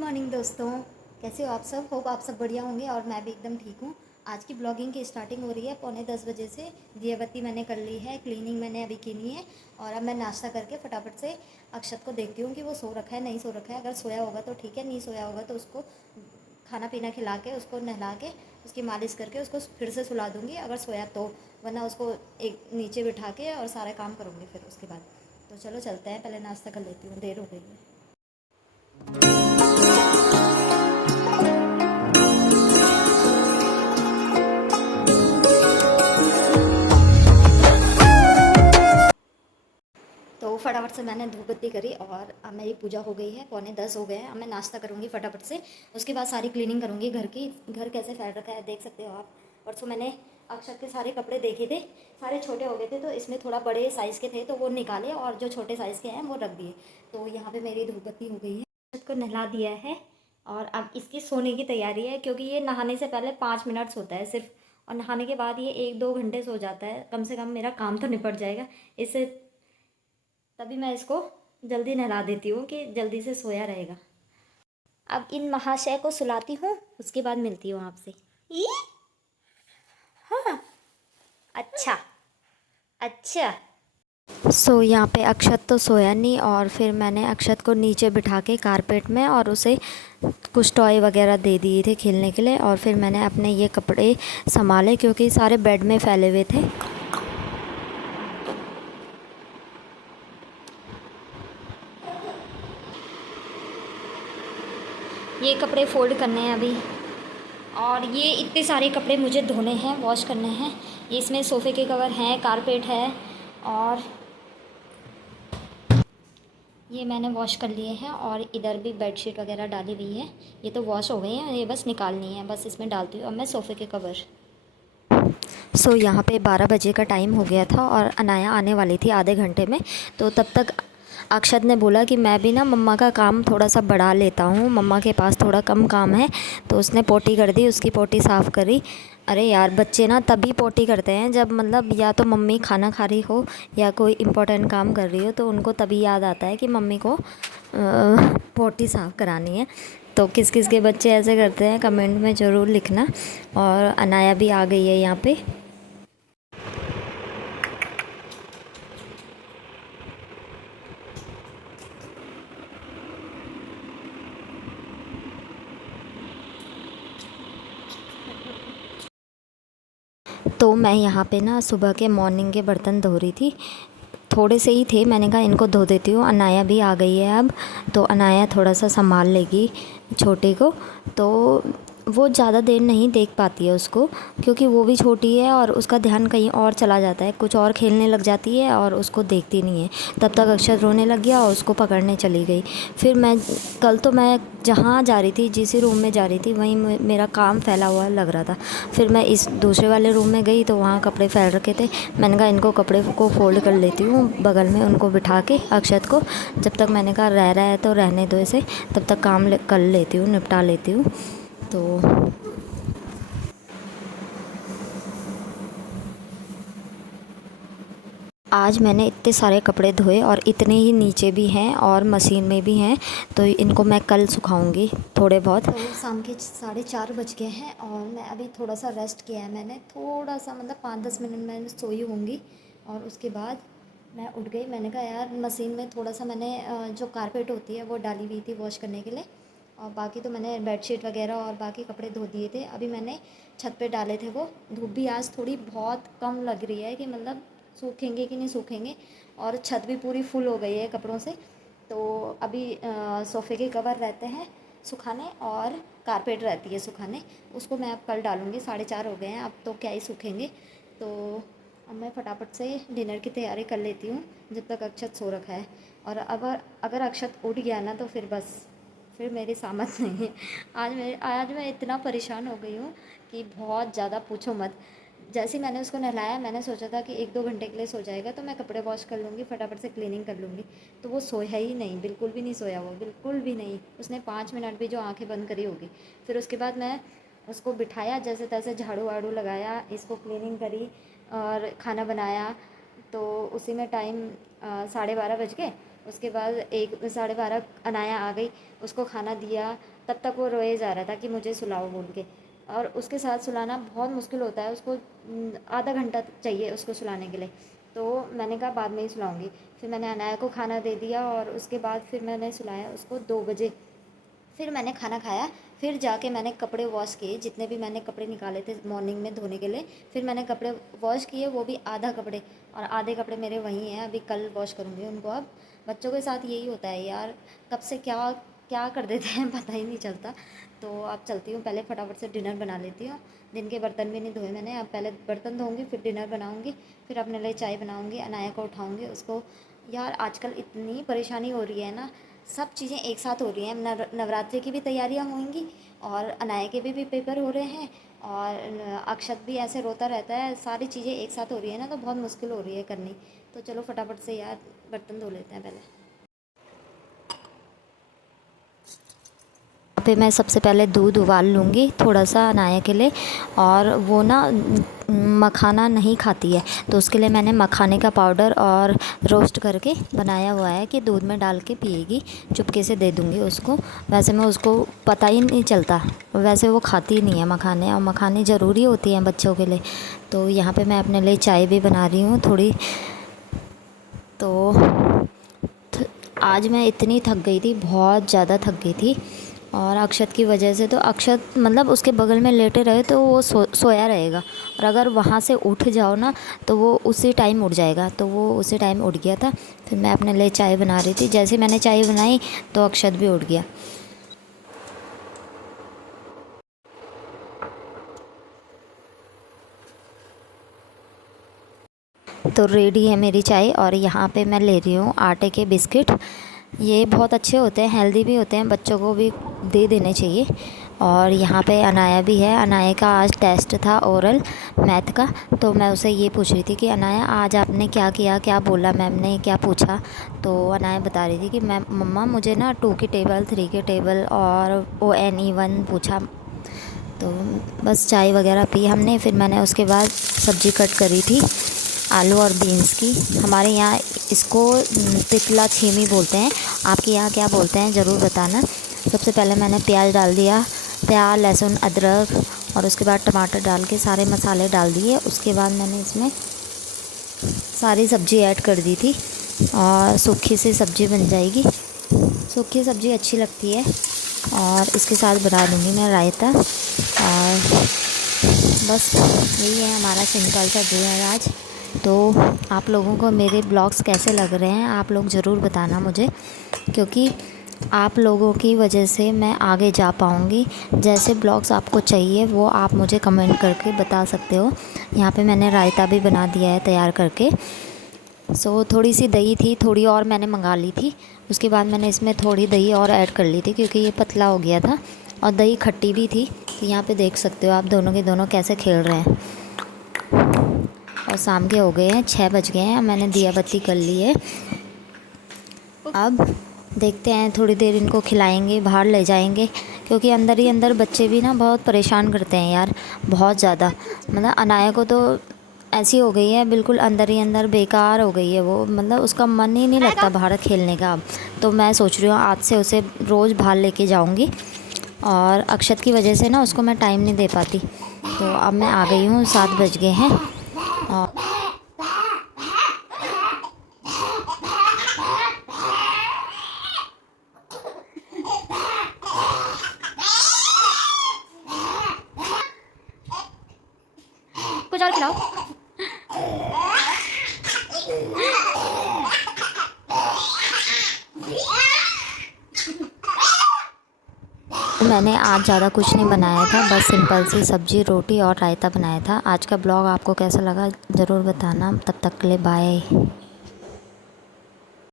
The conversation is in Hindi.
मॉर्निंग दोस्तों, कैसे हो आप सब। होप आप सब बढ़िया होंगे और मैं भी एकदम ठीक हूँ। आज की ब्लॉगिंग की स्टार्टिंग हो रही है 9:45 बजे से। दिया बत्ती मैंने कर ली है, क्लीनिंग मैंने अभी की नहीं है। और अब मैं नाश्ता करके फटाफट से अक्षत को देखती हूँ कि वो सो रखा है नहीं सो रखा है। अगर सोया होगा तो ठीक है, नहीं सोया होगा तो उसको खाना पीना खिला के, उसको नहला के, उसकी मालिश करके उसको फिर से सुला दूँगी अगर सोया तो। वरना उसको एक नीचे बिठा के और सारे काम करूँगी फिर उसके बाद। तो चलो चलते हैं, पहले नाश्ता कर लेती हूँ, देर हो गई है। तो फटाफट से मैंने धूप बत्ती करी और अब मेरी पूजा हो गई है, 9:45 हो गए हैं। अब मैं नाश्ता करूँगी फटाफट से, उसके बाद सारी क्लीनिंग करूँगी घर की। घर कैसे फैल रखा है देख सकते हो आप। परसों मैंने अक्षत के सारे कपड़े देखे थे, सारे छोटे हो गए थे, तो इसमें थोड़ा बड़े साइज़ के थे तो वो निकाले और जो छोटे साइज़ के हैं वो रख दिए। तो यहाँ पर मेरी धूप बत्ती हो गई है। अक्षत को नहला दिया है और अब इसकी सोने की तैयारी है, क्योंकि ये नहाने से पहले 5 मिनट सोता है सिर्फ, और नहाने के बाद ये 1-2 घंटे सो जाता है। कम से कम मेरा काम तो निपट जाएगा इससे, तभी मैं इसको जल्दी नहला देती हूँ कि जल्दी से सोया रहेगा। अब इन महाशय को सुलाती हूँ, उसके बाद मिलती हूँ आपसे। ई? हाँ। अच्छा। अच्छा। यहाँ पे अक्षत तो सोया नहीं, और फिर मैंने अक्षत को नीचे बिठा के कारपेट में और उसे कुछ टॉय वगैरह दे दिए थे खेलने के लिए। और फिर मैंने अपने ये कपड़े संभाले क्योंकि सारे बेड में फैले हुए थे। ये कपड़े फोल्ड करने हैं अभी, और ये इतने सारे कपड़े मुझे धोने हैं, वॉश करने हैं। ये इसमें सोफ़े के कवर हैं, कारपेट है, और ये मैंने वॉश कर लिए हैं। और इधर भी बेडशीट वगैरह डाली हुई है, ये तो वॉश हो गई हैं, ये बस निकालनी है। बस इसमें डालती हूँ अब मैं सोफ़े के कवर। यहाँ पे 12 बजे का टाइम हो गया था और अनाया आने वाली थी आधे घंटे में। तो तब तक अक्षत ने बोला कि मैं भी ना मम्मा का काम थोड़ा सा बढ़ा लेता हूँ, मम्मा के पास थोड़ा कम काम है। तो उसने पोटी कर दी, उसकी पोटी साफ़ करी। अरे यार, बच्चे ना तभी पोटी करते हैं जब मतलब या तो मम्मी खाना खा रही हो या कोई इम्पोर्टेंट काम कर रही हो, तो उनको तभी याद आता है कि मम्मी को पोटी साफ़ करानी है। तो किस किस के बच्चे ऐसे करते हैं कमेंट में ज़रूर लिखना। और अनाया भी आ गई है यहाँ पे। तो मैं यहाँ पे ना सुबह के मॉर्निंग के बर्तन धो रही थी, थोड़े से ही थे, मैंने कहा इनको धो देती हूँ। अनाया भी आ गई है अब, तो अनाया थोड़ा सा संभाल लेगी छोटे को। तो वो ज़्यादा देर नहीं देख पाती है उसको, क्योंकि वो भी छोटी है और उसका ध्यान कहीं और चला जाता है, कुछ और खेलने लग जाती है और उसको देखती नहीं है। तब तक अक्षत रोने लग गया और उसको पकड़ने चली गई। फिर मैं जहाँ जा रही थी, जिस रूम में जा रही थी, वहीं मेरा काम फैला हुआ लग रहा था। फिर मैं इस दूसरे वाले रूम में गई तो वहाँ कपड़े फैल रखे थे। मैंने कहा इनको कपड़े को फ़ोल्ड कर लेती हूँ बगल में, उनको बिठा के अक्षत को। जब तक मैंने कहा रह रहा है तो रहने दो इसे, तब तक काम कर लेती हूँ, निपटा लेती हूँ। तो आज मैंने इतने सारे कपड़े धोए और इतने ही नीचे भी हैं और मशीन में भी हैं, तो इनको मैं कल सुखाऊंगी थोड़े बहुत। तो शाम के 4:30 बज गए हैं और मैं अभी थोड़ा सा रेस्ट किया है। मैंने थोड़ा सा मतलब 5-10 मिनट मैंने सोई होंगी, और उसके बाद मैं उठ गई। मैंने कहा यार मशीन में थोड़ा सा मैंने जो कारपेट होती है वो डाली हुई थी वॉश करने के लिए, और बाकी तो मैंने बेडशीट वगैरह और बाकी कपड़े धो दिए थे। अभी मैंने छत पे डाले थे वो। धूप भी आज थोड़ी बहुत कम लग रही है कि मतलब सूखेंगे कि नहीं सूखेंगे, और छत भी पूरी फुल हो गई है कपड़ों से। तो अभी सोफ़े के कवर रहते हैं सुखाने और कारपेट रहती है सुखाने, उसको मैं अब कल डालूँगी। 4:30 हो गए हैं, अब तो क्या ही सूखेंगे। तो अब मैं फटाफट से डिनर की तैयारी कर लेती हूँ जब तक अक्षत सो रखा है। और अगर अक्षत उठ गया ना तो फिर बस, फिर मेरी सामत नहीं है। आज मैं इतना परेशान हो गई हूँ कि बहुत ज़्यादा पूछो मत। जैसे ही मैंने उसको नहलाया, मैंने सोचा था कि 1-2 घंटे के लिए सो जाएगा तो मैं कपड़े वॉश कर लूँगी, फटाफट से क्लीनिंग कर लूँगी। तो वो सोया ही नहीं, बिल्कुल भी नहीं सोया वो, बिल्कुल भी नहीं। उसने 5 मिनट भी जो आंखें बंद करी होगी। फिर उसके बाद मैं उसको बिठाया, जैसे तैसे झाड़ू वाड़ू लगाया, इसको क्लीनिंग करी और खाना बनाया। तो उसी में टाइम 12:30 बज गए। उसके बाद 1 साढ़े 12 अनाया आ गई, उसको खाना दिया। तब तक वो रोए जा रहा था कि मुझे सुलाओ बोल के, और उसके साथ सुलाना बहुत मुश्किल होता है। उसको आधा घंटा चाहिए उसको सुलाने के लिए। तो मैंने कहा बाद में ही सुलाऊंगी। फिर मैंने अनाया को खाना दे दिया और उसके बाद फिर मैंने सुलाया उसको 2 बजे। फिर मैंने खाना खाया, फिर जाके मैंने कपड़े वॉश किए, जितने भी मैंने कपड़े निकाले थे मॉर्निंग में धोने के लिए। फिर मैंने कपड़े वॉश किए, वो भी आधा कपड़े, और आधे कपड़े मेरे वहीं हैं, अभी कल वॉश करूँगी उनको। अब बच्चों के साथ यही होता है यार, कब से क्या क्या कर देते हैं पता ही नहीं चलता। तो अब चलती हूँ, पहले फटाफट से डिनर बना लेती हूँ। दिन के बर्तन भी नहीं धोए मैंने, अब पहले बर्तन धोऊंगी, फिर डिनर बनाऊंगी, फिर अपने लिए चाय बनाऊंगी, अनाया को उठाऊंगी उसको। यार आजकल इतनी परेशानी हो रही है ना, सब चीज़ें एक साथ हो रही हैं। नवरात्रि की भी तैयारियां होंगी, और अनाया के भी पेपर हो रहे हैं, और अक्षत भी ऐसे रोता रहता है। सारी चीज़ें एक साथ हो रही है ना, तो बहुत मुश्किल हो रही है करनी। तो चलो फटाफट से यार बर्तन धो लेते हैं पहले। यहाँ पे मैं सबसे पहले दूध उबाल लूँगी थोड़ा सा अनाया के लिए, और वो ना मखाना नहीं खाती है, तो उसके लिए मैंने मखाने का पाउडर और रोस्ट करके बनाया हुआ है कि दूध में डाल के पिएगी। चुपके से दे दूँगी उसको, वैसे मैं उसको पता ही नहीं चलता, वैसे वो खाती नहीं है मखाने, और मखाने ज़रूरी होती हैं बच्चों के लिए। तो यहाँ पर मैं अपने लिए चाय भी बना रही हूँ थोड़ी। तो आज मैं इतनी थक गई थी, बहुत ज़्यादा थक गई थी, और अक्षत की वजह से। तो अक्षत मतलब उसके बगल में लेटे रहे तो वो सोया रहेगा, और अगर वहाँ से उठ जाओ ना तो वो उसी टाइम उठ जाएगा। तो वो उसी टाइम उठ गया था। फिर मैं अपने लिए चाय बना रही थी, जैसे मैंने चाय बनाई तो अक्षत भी उठ गया। तो रेडी है मेरी चाय, और यहाँ पे मैं ले रही हूँ आटे के बिस्किट। ये बहुत अच्छे होते हैं, हेल्दी भी होते हैं, बच्चों को भी दे देने चाहिए। और यहाँ पे अनाया भी है। अनाया का आज टेस्ट था ओरल मैथ का, तो मैं उसे ये पूछ रही थी कि अनाया आज आपने क्या किया, क्या बोला मैम ने, क्या पूछा। तो अनाया बता रही थी कि मैम मम्मा मुझे ना 2 की टेबल, 3 की टेबल और ONE1 पूछा। तो बस चाय वगैरह पी हमने। फिर मैंने उसके बाद सब्ज़ी कट करी थी, आलू और बीन्स की। हमारे यहाँ इसको तितला छीमी बोलते हैं, आपके यहाँ क्या बोलते हैं ज़रूर बताना। सबसे पहले मैंने प्याज डाल दिया, प्याज लहसुन अदरक, और उसके बाद टमाटर डाल के सारे मसाले डाल दिए। उसके बाद मैंने इसमें सारी सब्ज़ी ऐड कर दी थी, और सूखी सी सब्ज़ी बन जाएगी। सूखी सब्ज़ी अच्छी लगती है, और इसके साथ बना दूँगी मैं रायता। और बस यही है हमारा सिंपल सा डिनर आज। तो आप लोगों को मेरे ब्लॉग्स कैसे लग रहे हैं आप लोग ज़रूर बताना मुझे, क्योंकि आप लोगों की वजह से मैं आगे जा पाऊँगी। जैसे ब्लॉग्स आपको चाहिए वो आप मुझे कमेंट करके बता सकते हो। यहाँ पे मैंने रायता भी बना दिया है तैयार करके। सो थोड़ी सी दही थी, थोड़ी और मैंने मंगा ली थी। उसके बाद मैंने इसमें थोड़ी दही और ऐड कर ली थी, क्योंकि ये पतला हो गया था, और दही खट्टी भी थी। तो यहाँ पे देख सकते हो आप दोनों के दोनों कैसे खेल रहे हैं। और शाम के हो गए हैं, 6 बज गए हैं, मैंने दिया बत्ती कर ली है। अब देखते हैं, थोड़ी देर इनको खिलाएंगे, बाहर ले जाएंगे, क्योंकि अंदर ही अंदर बच्चे भी ना बहुत परेशान करते हैं यार, बहुत ज़्यादा। मतलब अनाया को तो ऐसी हो गई है, बिल्कुल अंदर ही अंदर बेकार हो गई है वो, मतलब उसका मन ही नहीं लगता बाहर खेलने का अब। तो मैं सोच रही हूँ आज से उसे रोज़ बाहर लेके जाऊँगी, और अक्षत की वजह से ना उसको मैं टाइम नहीं दे पाती। तो अब मैं आ गई हूँ, 7 बज गए हैं। और कुछ और खिलाओ। मैंने आज ज़्यादा कुछ नहीं बनाया था, बस सिंपल सी सब्ज़ी रोटी और रायता बनाया था। आज का ब्लॉग आपको कैसा लगा ज़रूर बताना। तब तक के लिए बाय।